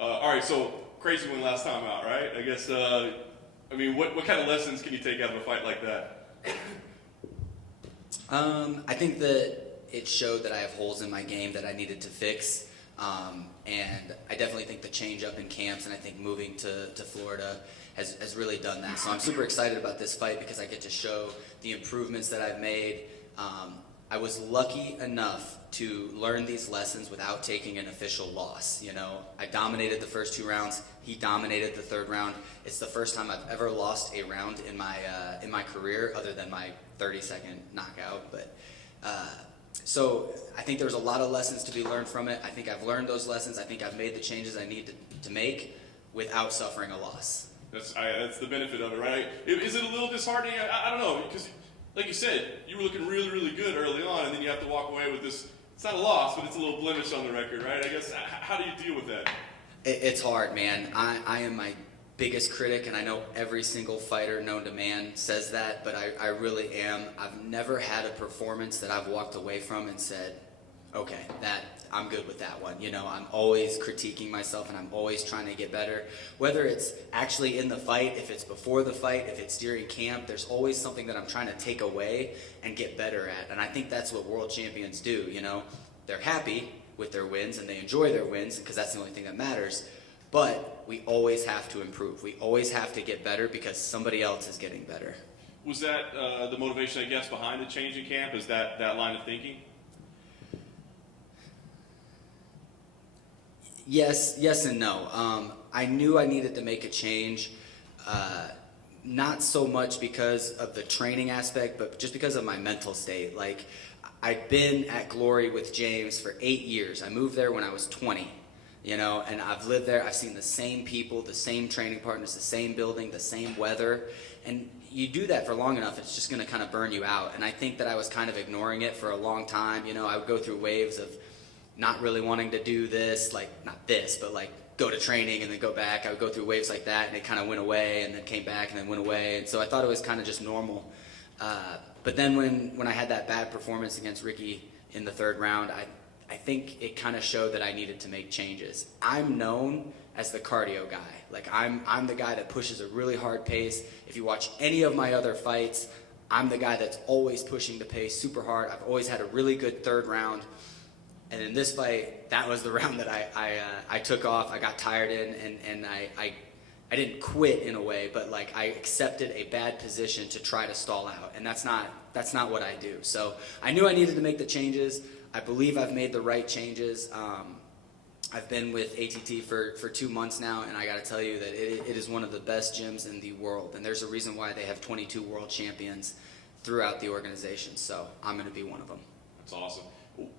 All right, so crazy win last time out, right? I guess. I mean, what kind of lessons can you take out of a fight like that? I think that it showed that I have holes in my game that I needed to fix. And I definitely think the change up in camps and I think moving to Florida has really done that. So I'm super excited about this fight because I get to show the improvements that I've made. I was lucky enough to learn these lessons without taking an official loss. You know, I dominated the first 2 rounds. He dominated the 3rd round. It's the first time I've ever lost a round in my career, other than my 30-second knockout. But so I think there's a lot of lessons to be learned from it. I think I've learned those lessons. I think I've made the changes I need to make without suffering a loss. That's the benefit of it, right? Is it a little disheartening? I don't know, because like you said, you were looking really, really good early on, and then you have to walk away with this. It's not a loss, but it's a little blemish on the record, right? I guess, how do you deal with that? It's hard, man. I am my biggest critic, and I know every single fighter known to man says that, but I really am. I've never had a performance that I've walked away from and said, okay, I'm good with that one. You know, I'm always critiquing myself and I'm always trying to get better. Whether it's actually in the fight, if it's before the fight, if it's during camp, there's always something that I'm trying to take away and get better at. And I think that's what world champions do, you know. They're happy with their wins and they enjoy their wins because that's the only thing that matters. But we always have to improve. We always have to get better because somebody else is getting better. Was that the motivation, I guess, behind the change in camp? Is that line of thinking? Yes and no. I knew I needed to make a change, not so much because of the training aspect, but just because of my mental state. Like, I'd been at Glory with James for 8 years. I moved there when I was 20, you know, and I've lived there. I've seen the same people, the same training partners, the same building, the same weather. And you do that for long enough, it's just going to kind of burn you out. And I think that I was kind of ignoring it for a long time. You know, I would go through waves of not really wanting to do this, like, not this, but like go to training and then go back. I would go through waves like that, and it kind of went away and then came back and then went away. And so I thought it was kind of just normal. But then when I had that bad performance against Ricky in the 3rd round, I think it kind of showed that I needed to make changes. I'm known as the cardio guy. Like, I'm the guy that pushes a really hard pace. If you watch any of my other fights, I'm the guy that's always pushing the pace super hard. I've always had a really good 3rd round. And in this fight, that was the round that I took off. I got tired and I didn't quit in a way, but like I accepted a bad position to try to stall out, and that's not what I do. So I knew I needed to make the changes. I believe I've made the right changes. I've been with ATT for 2 months now, and I got to tell you that it is one of the best gyms in the world, and there's a reason why they have 22 world champions throughout the organization. So I'm going to be one of them. That's awesome.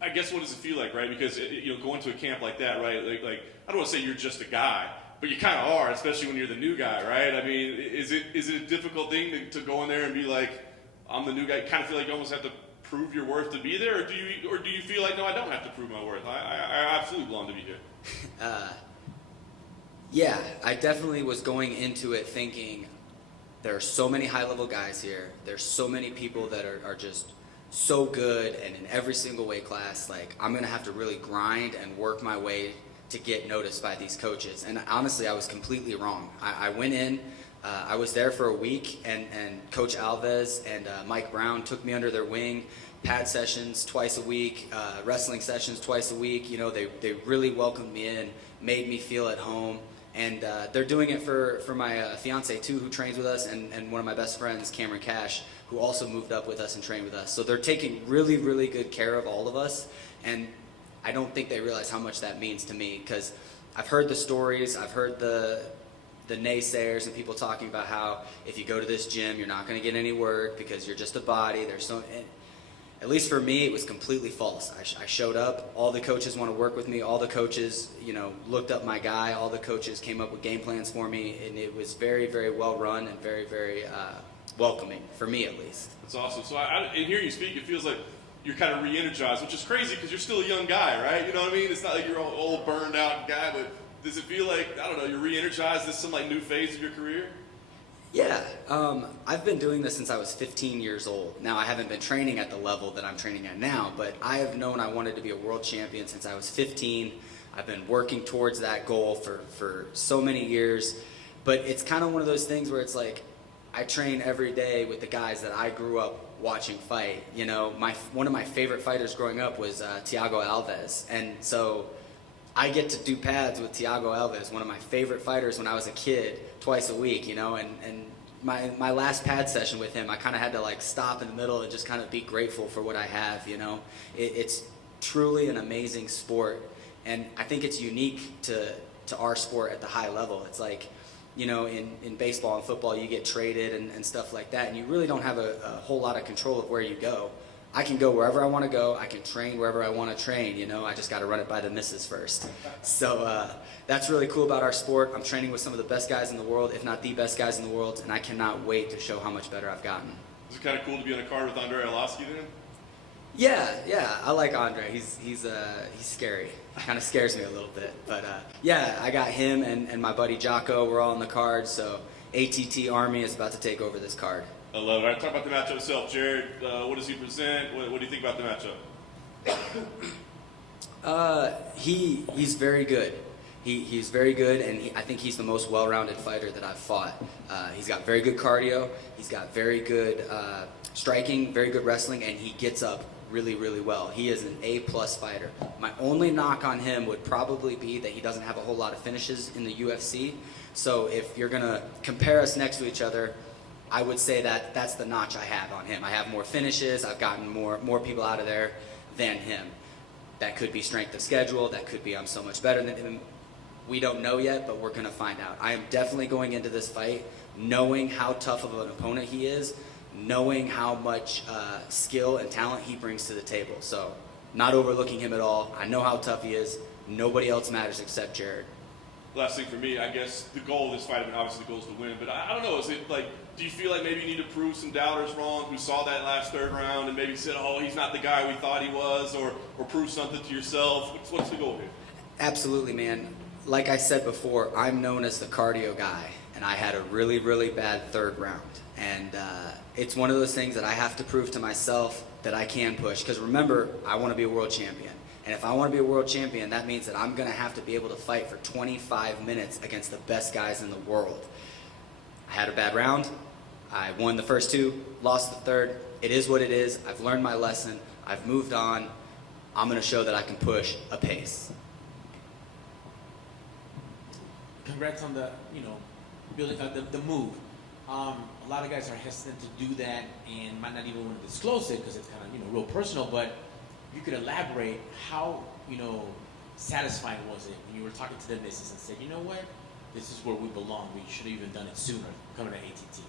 I guess, what does it feel like, right? Because going to a camp like that, right? Like I don't want to say you're just a guy, but you kind of are, especially when you're the new guy, right? I mean, is it a difficult thing to go in there and be like, I'm the new guy? Kind of feel like you almost have to prove your worth to be there, or do you feel like, no, I don't have to prove my worth? I absolutely belong to be here. Yeah, I definitely was going into it thinking there are so many high-level guys here. There's so many people that are just so good and in every single weight class. Like, I'm gonna have to really grind and work my way to get noticed by these coaches. And honestly, I was completely wrong. I went in, I was there for a week, and Coach Alves and Mike Brown took me under their wing. Pad sessions twice a week, wrestling sessions twice a week. You know, they really welcomed me in, made me feel at home. And they're doing it for my fiance too, who trains with us, and one of my best friends, Cameron Cash, who also moved up with us and trained with us. So they're taking really, really good care of all of us, and I don't think they realize how much that means to me, because I've heard the stories, I've heard the naysayers and people talking about how if you go to this gym, you're not going to get any work because you're just a body. At least for me, it was completely false. I showed up. All the coaches want to work with me. All the coaches, looked up my guy. All the coaches came up with game plans for me, and it was very, very well run and very, very welcoming, for me at least. That's awesome. So in hearing you speak, it feels like you're kind of re-energized, which is crazy because you're still a young guy, right? You know what I mean? It's not like you're an old, burned out guy, but does it feel like, I don't know, you're re-energized? This is some like new phase of your career? Yeah, I've been doing this since I was 15 years old. Now, I haven't been training at the level that I'm training at now, but I have known I wanted to be a world champion since I was 15. I've been working towards that goal for so many years. But it's kind of one of those things where it's like, I train every day with the guys that I grew up watching fight. You know, one of my favorite fighters growing up was Thiago Alves. And so I get to do pads with Thiago Alves, one of my favorite fighters when I was a kid, twice a week, you know, and my last pad session with him, I kind of had to like stop in the middle and just kind of be grateful for what I have, you know. It's truly an amazing sport, and I think it's unique to our sport at the high level. It's like, you know, in baseball and football, you get traded and stuff like that, and you really don't have a whole lot of control of where you go. I can go wherever I want to go. I can train wherever I want to train, you know. I just got to run it by the missus first. So that's really cool about our sport. I'm training with some of the best guys in the world, if not the best guys in the world, and I cannot wait to show how much better I've gotten. Is it kind of cool to be on a card with Andre Arlovski then? Yeah, I like Andre. He's scary. Kind of scares me a little bit. But yeah, I got him and my buddy Jocko. We're all on the card, so ATT Army is about to take over this card. I love it. All right, talk about the matchup itself, Jared. What does he present? What do you think about the matchup? He's very good. He's very good, and I think he's the most well-rounded fighter that I've fought. He's got very good cardio. He's got very good striking, very good wrestling, and he gets up really, really well. He is an A-plus fighter. My only knock on him would probably be that he doesn't have a whole lot of finishes in the UFC. So if you're going to compare us next to each other, I would say that that's the notch I have on him. I have more finishes. I've gotten more people out of there than him. That could be strength of schedule. That could be I'm so much better than him. We don't know yet, but we're going to find out. I am definitely going into this fight knowing how tough of an opponent he is, knowing how much skill and talent he brings to the table. So not overlooking him at all. I know how tough he is. Nobody else matters except Jared. Last thing for me, I guess the goal of this fight, I mean, obviously the goal is to win, but I don't know, is it like, do you feel like maybe you need to prove some doubters wrong who saw that last third round and maybe said, oh, he's not the guy we thought he was, or prove something to yourself? What's the goal here? Absolutely, man. Like I said before, I'm known as the cardio guy, and I had a really, really bad third round. And it's one of those things that I have to prove to myself that I can push. Because remember, I want to be a world champion. And if I want to be a world champion, that means that I'm going to have to be able to fight for 25 minutes against the best guys in the world. I had a bad round. I won the first two, lost the third. It is what it is. I've learned my lesson. I've moved on. I'm going to show that I can push a pace. Congrats on the, building the move. A lot of guys are hesitant to do that and might not even want to disclose it because it's kind of, real personal, but you could elaborate how, satisfying was it when you were talking to the missus and said, you know what, this is where we belong. We should have even done it sooner coming to ATT.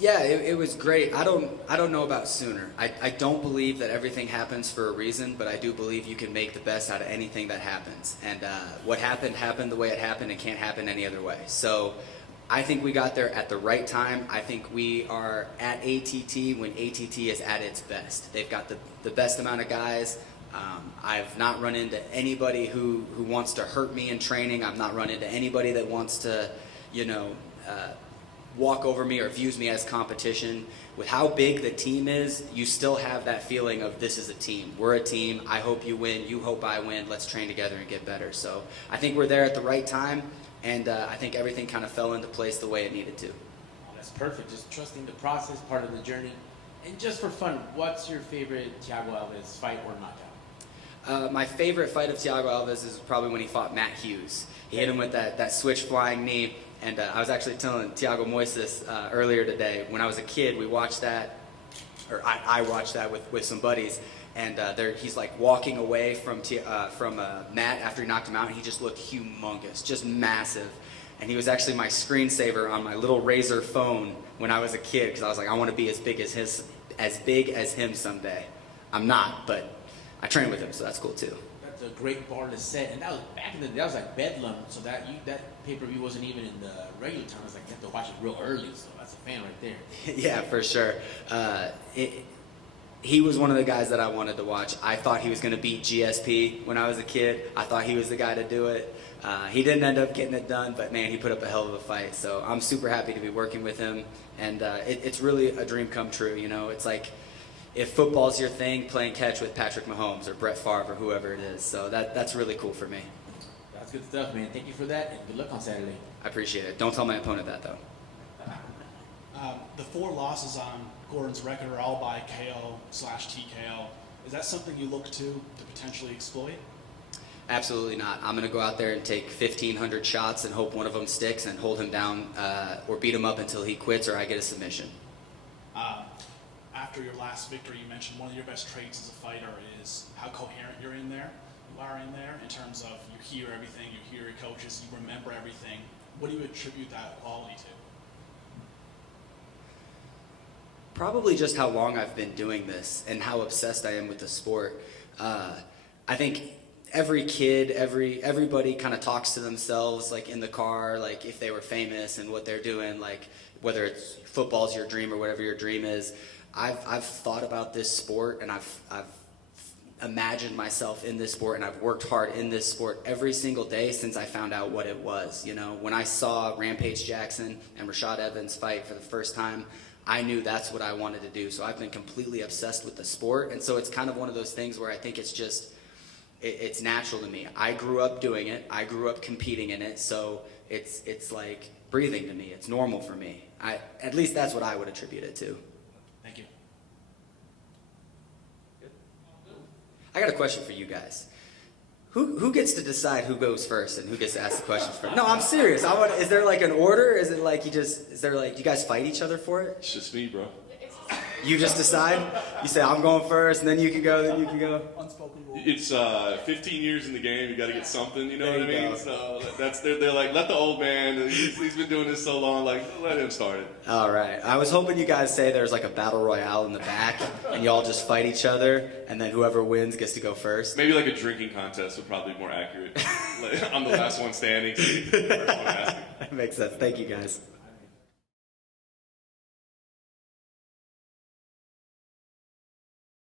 Yeah, it was great. I don't know about sooner. I don't believe that everything happens for a reason, but I do believe you can make the best out of anything that happens. And what happened the way it happened and can't happen any other way. So I think we got there at the right time. I think we are at ATT when ATT is at its best. They've got the best amount of guys. I've not run into anybody who wants to hurt me in training. I've not run into anybody that wants to, walk over me or views me as competition. With how big the team is, you still have that feeling of this is a team. We're a team. I hope you win. You hope I win. Let's train together and get better. So I think we're there at the right time, and I think everything kind of fell into place the way it needed to. That's perfect. Just trusting the process, part of the journey. And just for fun, what's your favorite Thiago Alves fight or knockout? My favorite fight of Thiago Alves is probably when he fought Matt Hughes. He hit him with that switch flying knee. And I was actually telling Thiago Moises earlier today, when I was a kid, we watched that, or I watched that with some buddies, and he's like walking away from Matt after he knocked him out, and he just looked humongous, just massive. And he was actually my screensaver on my little Razr phone when I was a kid, because I was like, I want to be as big as him someday. I'm not, but I train with him, so that's cool too. That's a great bar to set, and that was back in the day. That was like Bedlam, so that pay-per-view wasn't even in the regular time. I was like, you have to watch it real early, so that's a fan right there. Yeah, for sure. He was one of the guys that I wanted to watch. I thought he was going to beat GSP when I was a kid. I thought he was the guy to do it. He didn't end up getting it done, but man, he put up a hell of a fight. So I'm super happy to be working with him, and it's really a dream come true. It's like if football's your thing, playing catch with Patrick Mahomes or Brett Favre or whoever it is. So that's really cool for me. That's good stuff, man. Thank you for that, and good luck on Saturday. I appreciate it. Don't tell my opponent that, though. The 4 losses on Gordon's record are all by KO/TKO. Is that something you look to potentially exploit? Absolutely not. I'm going to go out there and take 1,500 shots and hope one of them sticks and hold him down or beat him up until he quits or I get a submission. After your last victory, you mentioned one of your best traits as a fighter is how coherent you are in there in terms of you hear everything, you hear your coaches, you remember everything. What do you attribute that quality to? Probably just how long I've been doing this and how obsessed I am with the sport. I think every kid, everybody kind of talks to themselves like in the car, like if they were famous and what they're doing, like whether it's football's your dream or whatever your dream is. I've thought about this sport and I've imagined myself in this sport and I've worked hard in this sport every single day since I found out what it was. You know, when I saw Rampage Jackson and Rashad Evans fight for the first time, I knew that's what I wanted to do. So I've been completely obsessed with the sport. And so it's kind of one of those things where I think it's just, it's natural to me. I grew up doing it. I grew up competing in it. So it's like breathing to me. It's normal for me. At least that's what I would attribute it to. Thank you. I got a question for you guys. Who gets to decide who goes first and who gets to ask the questions first? No, I'm serious. Is there like an order? Is it like do you guys fight each other for it? It's just me, bro. You just decide? You say, I'm going first, and then you can go, then you can go? Unspoken rule. It's 15 years in the game. You got to get something. You know There what I you mean? go. So they're like, let the old man. He's been doing this so long. Like, let him start it. All right. I was hoping you guys say there's like a battle royale in the back, and y'all just fight each other, and then whoever wins gets to go first. Maybe like a drinking contest would probably be more accurate. Like, I'm the last one standing. So the first one asking. That makes sense. Thank you, guys.